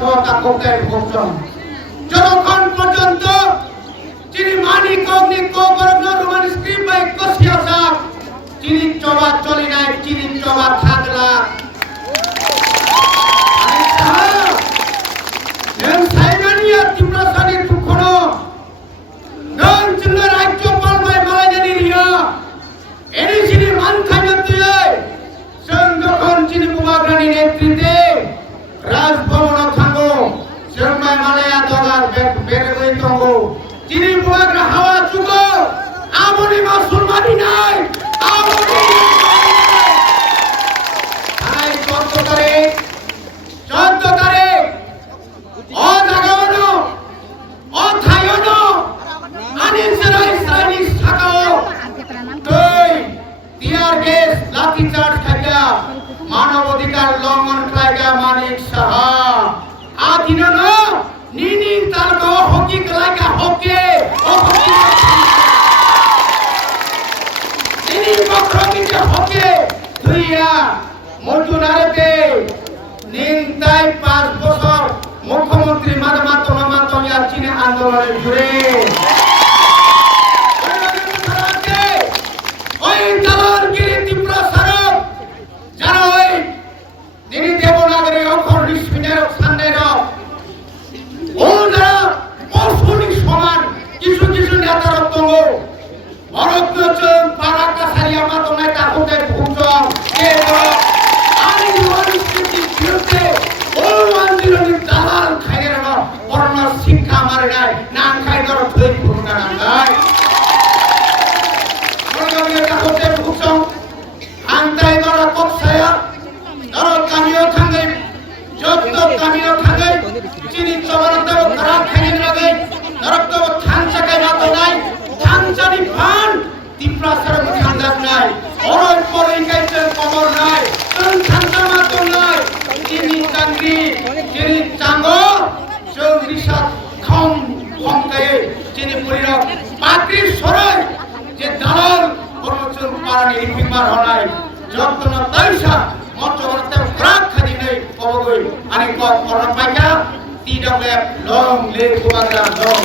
সহতা কোকের ভোজন যতক্ষণ পর্যন্ত চিনি মানি কগ্নি kokborok নরমানি স্ক্রিপ্ট বাই কসিয়া সাপ চিনি চবা চলি নাই চিনি চবা থাকলা yang saimania timrasani tukhono non jinna rajyo palmai malayani riya eni chini mankhanya tuye seng jokhon chini bubagrani netrite rajbhavan thango sengmai malaya dogar bergoi tongo chini bubagra hawa chugo amoni musulmani nai amoni ai 14 tarik অজাগানো অথায়নো আনিসরা ইসরাইলি সাকাও তুই tear gas লাঠি charge খাইয়া মানব অধিকার লঙ্ঘন খাইয়া মানিক সাহা আদিনন নিনি তালক hockey কলাইকা হকে ও hockey নিনি বক্রমি যে হকে তুইয়া মজুনারেতে নিন্দাই 5 বছর মুখ্যমন্ত্রী মাতমাতয়া চীনে আন্দোলনের ঘুরে ওই দালালগিরি তীব্র স্বরূপ যারা ওই তিনি দেবনাগরী অক্ষর ঋষিনের সান্নের ও যারা অসুনি সমান কিছু কিছু নেতার তঙ্গ অরক্ষচন পারাকা সারিয়া মাতমায় তার হতে ভূচন আইন পরিস্থিতির বিরুদ্ধে ও আন্দোলনের দালাল খাইয়ের পরণ শিক্ষা মারে নাই নাম খাই ধরো ধৈর্য ভূমিকা নাম নাই মরগামিয়া হতে ভূচন আন্তাই ধরো কপসায়া ধরো কামিও খাঙ্গে যত কামিও খাঙ্গে চিনি চবরতে খারাপ খাইয়ে লাগে ধরো তো থান চাকাই মাতো নাই থান চানি ফান তিপ্রা সরব খান্দাস নাই ওর পরে গাইতে কবর নাই কোন খান্দা মাতো নাই চিনি কাঙ্গি চিনি চাঙ্গো চৌরিশাত খম খমকায়ে চিনি পরিরক পাত্রী সরয় যে দালাল পরমচুর পারানি রিপিমার হনাই যতন তাইসা মঞ্চবরতে গ্রাক খাদি নেই কবগই আনি ক করন পাইকা টি ডব্লিউ লং লে কুবাগ্রা লং